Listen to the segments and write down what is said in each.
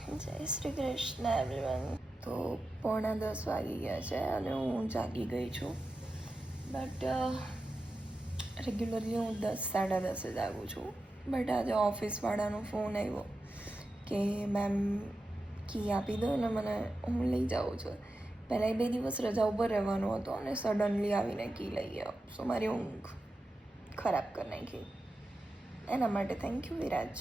જય શ્રી કૃષ્ણ એવરીવન. તો 9:45 વાગી ગયા છે અને હું જાગી ગઈ છું. બટ રેગ્યુલરલી હું 10 સાડા 10 જાગું છું. બટ આજે ઓફિસવાળાનો ફોન આવ્યો કે મેમ કી આપી દો અને મને હું લઈ જાઉં છું. પહેલાં 2 દિવસ રજા ઉપર રહેવાનો હતો અને સડનલી આવીને કી લઈ ગયો. સો મારી ઊંઘ ખરાબ કરી નાખી. એના માટે થેન્ક યુ વિરાજ.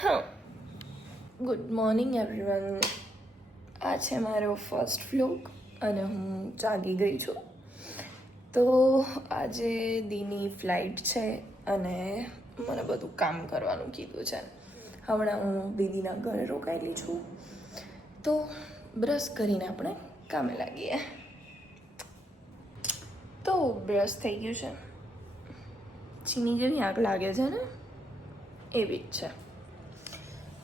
હા, ગુડ મોર્નિંગ એવરીવન. આ છે મારો ફર્સ્ટ વ્લોગ અને હું જાગી ગઈ છું. તો આજે દીની ફ્લાઇટ છે અને મને બધું કામ કરવાનું કીધું છે. હમણાં હું દીદીના ઘરે રોકાયેલી છું. તો બ્રશ કરીને આપણે કામે લાગીએ. તો બ્રશ થઈ ગયું છે. ચીની જેવી આગ લાગે છે ને, એવી જ છે.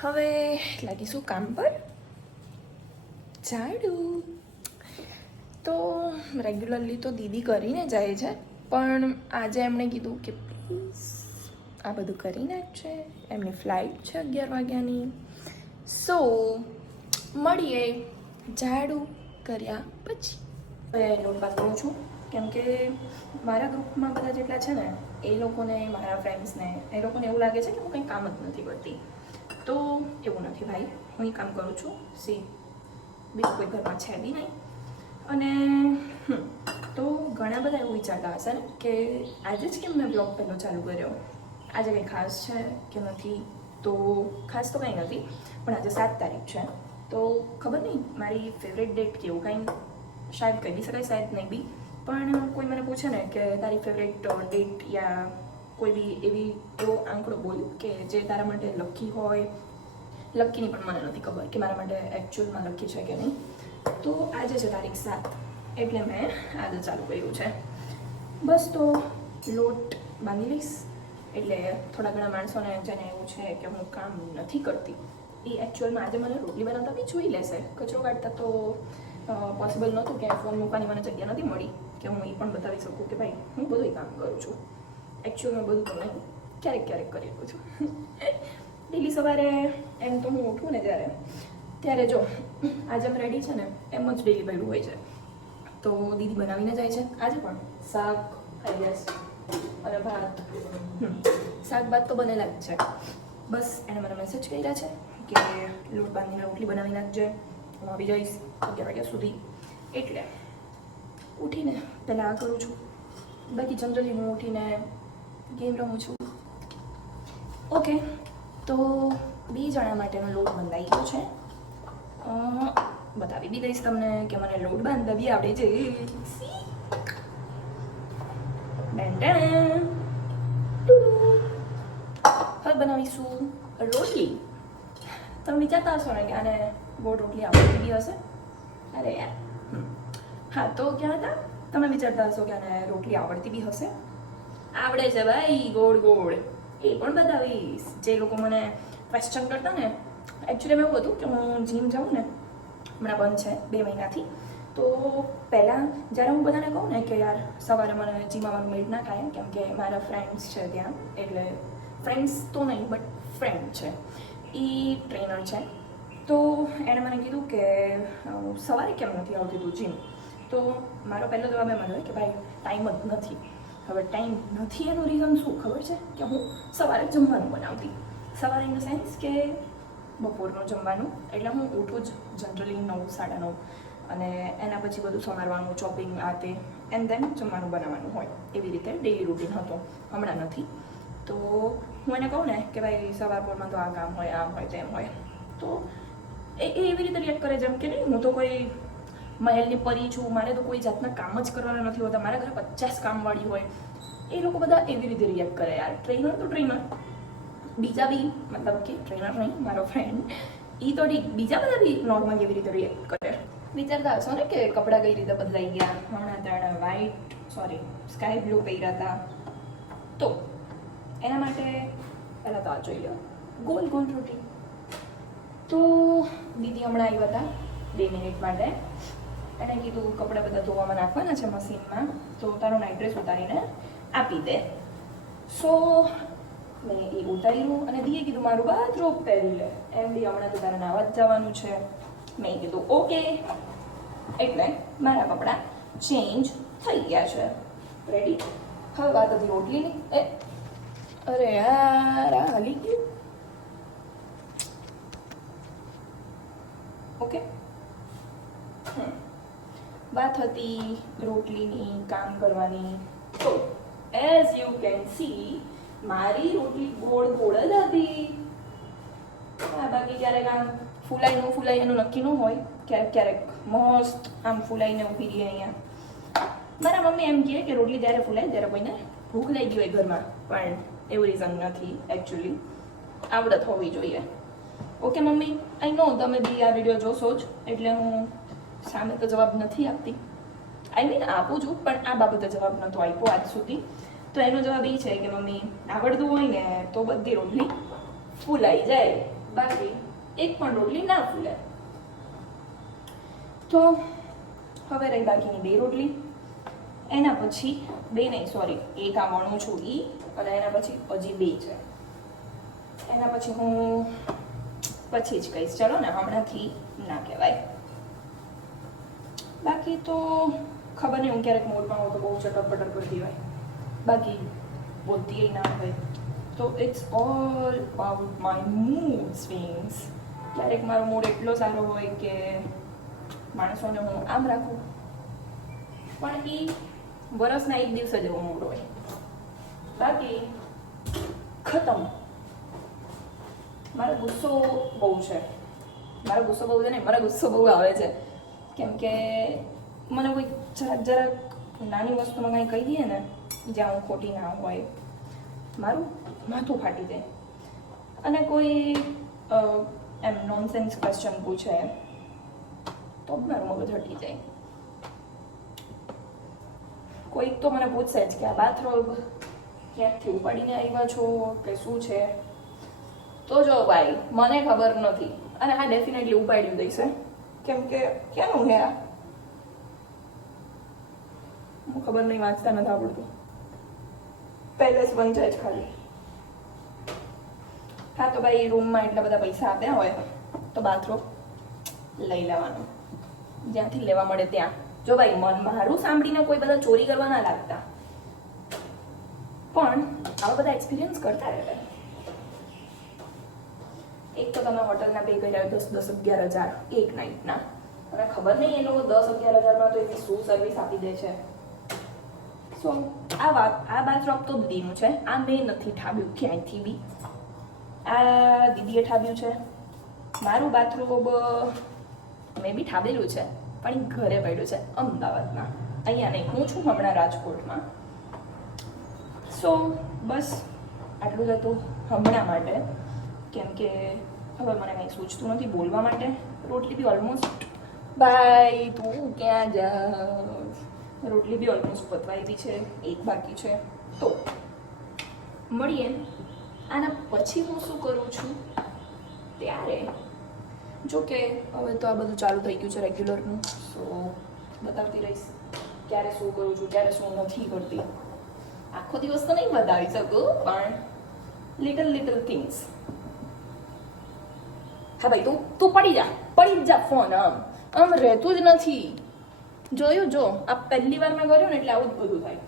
હવે લાગીશું કામ પર. ઝાડુ તો રેગ્યુલરલી તો દીદી કરીને જાય છે, પણ આજે એમણે કીધું કે પ્લીઝ આ બધું કરી નાખશે. એમની ફ્લાઇટ છે 11 વાગ્યાની. સો મળીએ ઝાડુ કર્યા પછી. હવે નોટ બાંધું છું કેમ કે મારા ગ્રુપમાં બધા જેટલા છે ને એ લોકોને, મારા ફ્રેન્ડ્સને, એ લોકોને એવું લાગે છે કે હું કંઈ કામ જ નથી કરતી. તો એવું નથી ભાઈ, હું કામ કરું છું. સી બીજું કોઈ ઘરમાં છે બી નહીં. અને તો ઘણા બધા એવું વિચારતા હશે ને કે આજે જ કેમ મેં બ્લોગ પહેલો ચાલુ કર્યો, આજે કંઈ ખાસ છે કે નથી. તો ખાસ તો કંઈ નથી, પણ આજે 7 તારીખ છે. તો ખબર નહીં મારી ફેવરેટ ડેટ કેવું કાંઈ શાયદ કહી શકાય, શાયદ નહીં બી. પણ કોઈ મને પૂછે ને કે તારી ફેવરેટ ડેટ યા કોઈ બી એવો આંકડો બોલ કે જે તારા માટે લકી હોય. લકીની પણ મને નથી ખબર કે મારા માટે એકચ્યુઅલમાં લકી છે કે નહીં. તો આજે છે તારીખ 7, એટલે મેં આજે ચાલુ કર્યું છે. બસ તો લોટ બાંધી લઈશ. એટલે થોડા ઘણા માણસોને જેને એવું છે કે હું કામ નથી કરતી, એ એકચ્યુઅલમાં આજે મને રોટલી બનાવતા બી જોઈ લેશે. કચરો કાઢતા તો પોસિબલ નહોતું કે ફોન મૂકવાની મને જગ્યા નથી મળી કે હું એ પણ બતાવી શકું કે ભાઈ હું બધું કામ કરું છું. એકચ્યુઅલમાં બધું તો નહીં, ક્યારેક ક્યારેક કરી લઉં છું. ડેલી સવારે એમ તો હું ઉઠું ને ત્યારે જો આજે એમ રેડી છે ને એમ જ ડેલી પડ્યું હોય છે. તો દીદી બનાવીને જાય છે. આજે પણ શાક ખાઈ લેશ અને ભાત. શાક ભાત તો બનેલા જ છે. બસ એણે મને મેસેજ કર્યા છે કે લોટ બાંધીને રોટલી બનાવી નાખજે, હું આવી જઈશ 11 વાગ્યા સુધી. એટલે ઉઠીને પહેલાં આ કરું છું. બાકી જનરલી હું ઉઠીને ગેમ રમું છું. ઓકે, તો 2 જણા માટેનો લોટ બંધાઈ ગયો છે. બતાવી બી દઈશ તમને કે મને લોટ બાંધતા બી આવડે છે. હવે બનાવીશું રોટલી. તમે વિચારતા હશો ને કે આને ગોળ રોટલી આવડતી બી હશે. અરે યાર, હા તો ક્યાં હતા? તમે વિચારતા હશો કે આને રોટલી આવડતી બી હશે. આવડે છે ભાઈ, ગોળ ગોળ. એ પણ બતાવીશ. જે લોકો મને ક્વેશ્ચન કરતા ને, એકચ્યુઅલી એવું હતું કે હું જીમ જાઉં ને, હમણાં બંધ છે 2 મહિનાથી. તો પહેલાં જ્યારે હું બધાને કહું ને કે યાર સવારે મને જીમ આવવાનું મેળ ના થાય કેમ કે મારા ફ્રેન્ડ્સ છે ત્યાં, એટલે ફ્રેન્ડ્સ તો નહીં બટ ફ્રેન્ડ છે, એ ટ્રેનર છે. તો એણે મને કીધું કે સવારે કેમ નથી આવતી તું જીમ. તો મારો પહેલો જવાબ એમ જ હોય કે ભાઈ ટાઈમ જ નથી. હવે ટાઈમ નથી એનું રીઝન શું ખબર છે કે હું સવારે જમવાનું બનાવતી. સવારે ઇન ધ સેન્સ કે બપોરનું જમવાનું. એટલે હું ઉઠું જ જનરલી 9 સાડા 9, અને એના પછી બધું સમારવાનું, ચોપિંગ, આ તે, એન્ડ દેન જમવાનું બનાવવાનું હોય. એવી રીતે ડેલી રૂટીન હતો. હમણાં નથી. તો હું એને કહું ને કે ભાઈ સવાર પોરમાં તો આ કામ હોય, આમ હોય, તેમ હોય, તો એ એવી રીતે રિએક્ટ કરે જેમ કે નહીં હું તો કોઈ મહેલની પરી છું, મારે તો કોઈ જાતના કામ જ કરવાના નથી હોતા, મારા ઘરે 50 કામવાળી હોય. એ લોકો બધા એવી રીતે રિએક્ટ કરે. યાર ટ્રેનર તો ટ્રેનર, બીજા બી મતલબ કે ટ્રેનર નહીં મારો ફ્રેન્ડ, એ તો ઠીક, બીજા બધા બી નોર્મલ એવી રીતે રિએક્ટ કરે. વિચારતા હશો ને કે કપડાં કઈ રીતે બદલાઈ ગયા. હમણાં ત્યાં સ્કાય બ્લુ પહેર્યા હતા. તો એના માટે પહેલાં તો આ જોઈ લો, ગોલ ગોલ રોટી. તો દીદી હમણાં આવ્યા હતા 2 મિનિટ માટે. એણે કીધું કપડાં બધા ધોવામાં નાખવાના છે મશીનમાં, તો તારો નાઇટ ડ્રેસ ઉતારીને આપી દે. સો મેં એ ઉતાર્યું અને દીએ કીધું મારું બાથરોબ પહેરી લે. એમ બી હમણાં તો તારે નાવા જ જવાનું છે. મેં કીધું ઓકે. એટલે મારા કપડાં ચેન્જ થઈ ગયા છે. રેડી. હવે વાત હતી રોટલીની. અરે યાર આ હલી ગયું. ઓકે. વાત હતી રોટલીની, કામ કરવાની. તો એઝ યુ કેન સી મારી રોટલી ગોળ ગોળ જ હતી. બાકી ક્યારેક આમ ફૂલાઈ ન ફૂલાઈ એનું નક્કી ન હોય. ક્યારેક ક્યારેક મસ્ત આમ ફૂલાઈને ઊભી રહી અહીંયા. મારા મમ્મી એમ કહે કે રોટલી જ્યારે ફૂલાય ત્યારે કોઈને ભૂખ લાગી હોય ઘરમાં, પણ એવું રીઝન નથી એકચ્યુઅલી. આવડત હોવી જોઈએ. ઓકે મમ્મી, આઈ નો તમે બી આ વિડીયો જોશો જ, એટલે હું સામે તો જવાબ નથી આપતી. આઈ મીન આપું છું, પણ આ બાબતે જવાબ નહોતો આપ્યો આજ સુધી. તો એનો જવાબ એ છે કે મમ્મી આવડતું હોય ને તો બધી રોટલી ફૂલાઈ જાય, બાકી એક પણ રોટલી ના ફૂલે. તો હવે રહી બાકીની 2 રોટલી. એના પછી 2 નહીં, સોરી, એક આ વણું છું ઈ, અને એના પછી હજી 2 છે. એના પછી હું પછી જ કહીશ, ચલો ને, હમણાંથી ના કહેવાય. બાકી તો ખબર નહીં, હું ક્યારેક મૂડમાં હોઉં તો બહુ ચટર-પટર કરતી હોય, બાકી બોલતી ના હોય. તો it's all about my mood swings. ક્યારેક મારો મૂડ એટલો સારો હોય કે માણસોને હું આમ રાખું, પણ એ વરસના એક દિવસ જ એવો મૂડ હોય, બાકી ખતમ. મારો ગુસ્સો બહુ છે. મારો ગુસ્સો બહુ છે ને, મારા ગુસ્સો બહુ આવે છે. કેમ કે મને કોઈ જરાક નાની વસ્તુમાં કંઈ કહી દઈએ ને, જ્યાં હું ખોટી ના હોય, મારું માથું ફાટી જાય. અને કોઈ એમ નોનસેન્સ ક્વેશ્ચન પૂછે તો મારું મગજ હટી જાય. કોઈક તો મને પૂછશે જ કે આ બાથરોબ ક્યાંકથી ઉપાડીને આવ્યા છો કે શું છે? તો જો ભાઈ, મને ખબર નથી, અને હા ડેફિનેટલી ઉપાડ્યું દઈશે. કેમ કે ક્યાંનું હે આ? હું ખબર નહીં, વાંચતા નથી આવડતું. પહેલે જ વંચાય જ ખાલી. હા તો ભાઈ, રૂમમાં એટલા બધા પૈસા આપ્યા હોય તો બાથરોબ લઈ લેવાનું, જ્યાંથી લેવા મળે ત્યાં. જો ભાઈ, મારું સાંભળીને કોઈ બધા ચોરી કરવા ના લાગતા, પણ આવા બધા એક્સપિરિયન્સ કરતા રહેતા. એક તો તમે હોટલના પે કર્યા 10-11 હજાર એક નાઇટના, અને ખબર નહીં એ લોકો 10-11 હજારમાં તો એની શું સર્વિસ આપી દે છે. સો આ બાથરોબ તો દીદીનું છે. આ મેં નથી ઠાબ્યું ક્યાંયથી બી, આ દીદીએ ઠાબ્યું છે. મારું બાથરોબ મેં બી ઠાબેલું છે, પણ એ ઘરે પડ્યું છે અમદાવાદમાં, અહીંયા નહીં. હું છું હમણાં રાજકોટમાં. સો બસ આટલું જ હતું હમણાં માટે, કેમ કે હવે મને કંઈ સૂચતું નથી બોલવા માટે. રોટલી બી ઓલમોસ્ટ, ભાઈ તું ક્યાં જાસ? રોટલી બી ઓલમોસ્ટ પતવાઈ છે, એક બાકી છે. તો મળીએ આના પછી હું શું કરું છું ત્યારે. જો કે હવે તો આ બધું ચાલુ થઈ ગયું છે રેગ્યુલરનું, સો બતાવતી રહીશ ક્યારે શું કરું છું, ક્યારે શું નથી કરતી. આખો દિવસ તો નહીં બતાવી શકું, પણ લિટલ થિંગ્સ. હા ભાઈ, તું પડી જ જા. ફોન આમ રહેતું જ નથી. જોયું? જો આ પહેલી વાર મેં કર્યું ને, એટલે આવું જ બધું થાય.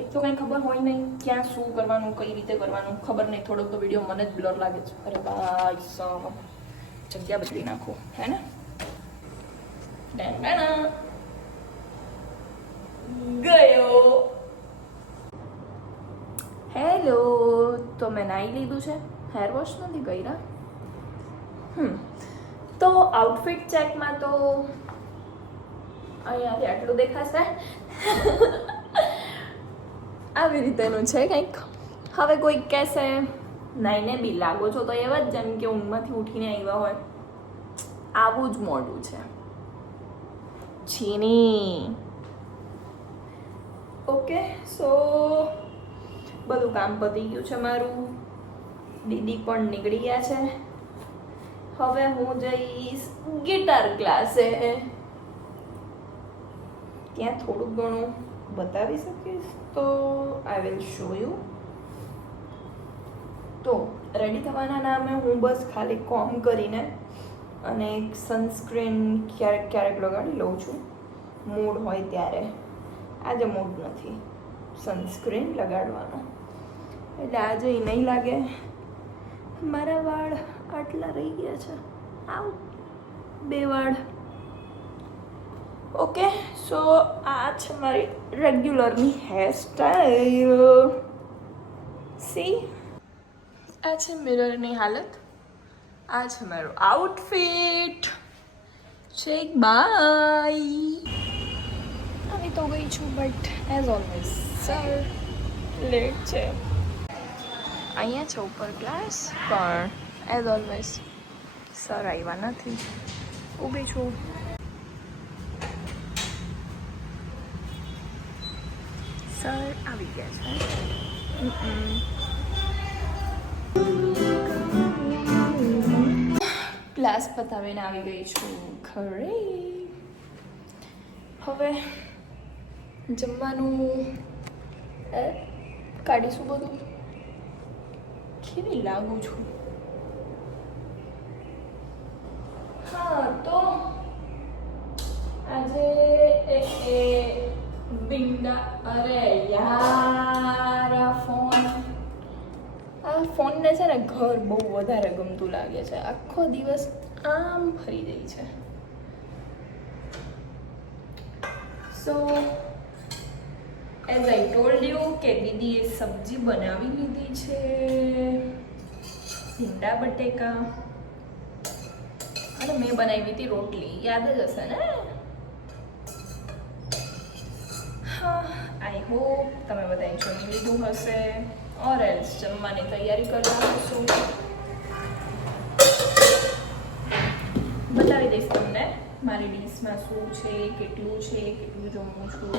એક તો કંઈ ખબર હોય નહીં ક્યાં શું કરવાનું, કઈ રીતે કરવાનું, ખબર નહીં. થોડોક તો વિડીયો મને જ બ્લર લાગે છે. અરે ભાઈ સાહેબ, જગ્યા બદલી નાખો, હે ને? ગયો. હેલો. તો મેં નાઈ લીધું છે, હેર વોશ નથી કર્યા. તો આઉટફિટ ચેકમાં તો અહીંયાથી આટલું દેખાશે. આવી રીતેનું છે કંઈક. હવે કોઈ કહેશે નાઈને બી લાગો છો તો એવા જ, જેમ કે ઊંઘમાંથી ઉઠીને આવ્યા હોય. આવું જ મોડું છે છીની. ઓકે, સો બધું કામ પતી ગયું છે મારું. દીદી પણ નીકળી ગયા છે. હવે હું જઈશ ગિટાર ક્લાસે. ત્યાં થોડુંક ઘણું બતાવી શકીશ તો આઈ વિલ શો યુ. તો રેડી થવાના નામે હું બસ ખાલી કોમ કરીને અને એક સનસ્ક્રીન ક્યારેક ક્યારેક લગાડી લઉં છું, મૂડ હોય ત્યારે. આજે મૂડ નથી સનસ્ક્રીન લગાડવાનો, એટલે આજે નહીં લાગે. મારા વાળ આટલા રહી ગયા છે, આવ 2 વાળ. ઓકે, સો આ છે મારી રેગ્યુલરની હેરસ્ટાઈલ. સી, આ છે મિરરની હાલત, આ છે મારું આઉટફિટ. Check by. આવી તો ગઈ છું, but as always sir late છે. અહીંયા છે ઉપર ક્લાસ, પણ એઝ ઓલવેઝ સર આવ્યા નથી. ઊભી છું. સર આવી ગયા છે. ક્લાસ પતાવીને આવી ગઈ છું ઘરે. હવે જમવાનું કાઢીશું બધું. કેવી લાગુ છું? હા, તો આજે બિંડા. અરે યાર, આ ફોનને છે ને ઘર બહુ વધારે ગમતું લાગે છે. આખો દિવસ આમ ફરી જાય છે. સો એઝ આઈ ટોલ્ડ યુ કે દીદીએ સબ્જી બનાવી લીધી છે, ભીંડા બટેકા, અને મેં બનાવી હતી રોટલી. યાદ જ હશે ને? હા, આઈ હોપ તમે બધાએ જમી લીધું હશે, ઓર એલ્સ જમવાની તૈયારી કરવા હશો. બતાવી દઈશ તમને મારી ડીશમાં શું છે, કેટલું છે, કેટલું જમવું છું.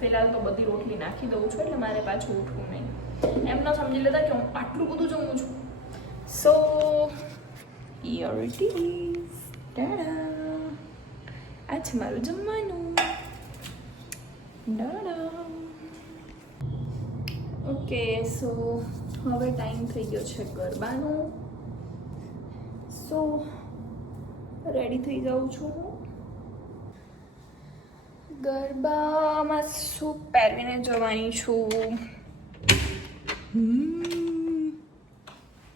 ફિલહાલ તો બધી રોટલી નાખી દઉં છું, એટલે મારે પાછું ઉઠવું નહીં. એમ ન સમજી લેતા કે હું આટલું બધું જમું છું. સો હિયર ઇટ ઇઝ. ટાડા, આ છે મારું જમવાનું. ઓકે, સો હવે ટાઈમ થઈ ગયો છે ગરબાનો. સો રેડી થઈ જાઉં છું હું. ગરબામાં શું પહેરીને જવાની છું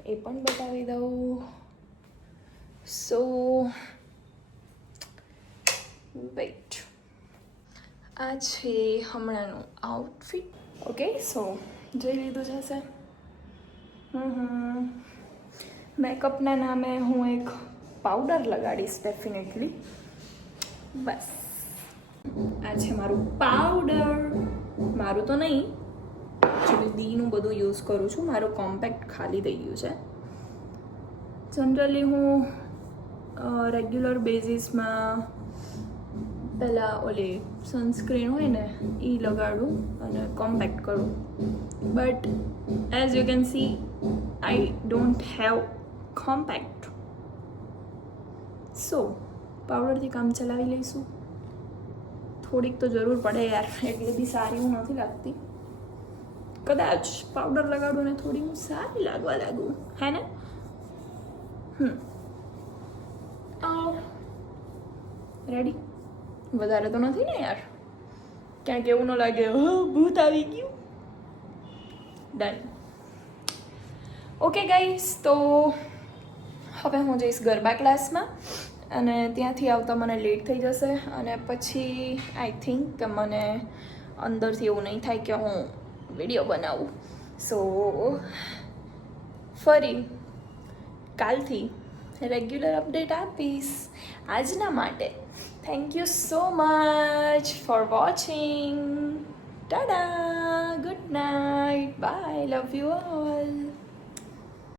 એ પણ બતાવી દઉં. સો વેઇટ, આ છે હમણાંનું આઉટફિટ. ઓકે, સો જોઈ લીધું જશે. મેકઅપના નામે હું એક પાવડર લગાડીશ ડેફિનેટલી. બસ આ છે મારું પાવડર. મારું તો નહીં, એકચ્યુઅલી દીનું બધું યુઝ કરું છું. મારું કોમ્પેક્ટ ખાલી થઈ ગયું છે. જનરલી હું રેગ્યુલર બેઝિસમાં પહેલાં ઓલી સનસ્ક્રીન હોય ને એ લગાડું અને કોમ્પેક્ટ કરું, but as you can see I don't have compact. So પાવડરથી કામ ચલાવી લઈશું. થોડીક તો જરૂર પડે યાર, એટલી બી સારી હું નથી લાગતી. કદાચ પાવડર લગાડું ને થોડી હું સારી લાગવા લાગું, હે ને? રેડી? વધારે તો નથી ને યાર, ક્યાંક એવું ન લાગે ભૂત આવી ગયું. ડન. ઓકે ગાઈસ, તો હવે હું જઈશ ગરબા ક્લાસમાં, અને ત્યાંથી આવતા મને લેટ થઈ જશે, અને પછી આઈ થિંક કે મને અંદરથી એવું નહીં થાય કે હું વિડીયો બનાવું. સો ફરી કાલથી રેગ્યુલર અપડેટ આપીશ. આજના માટે thank you so much for watching. Tada, good night, bye, love you all.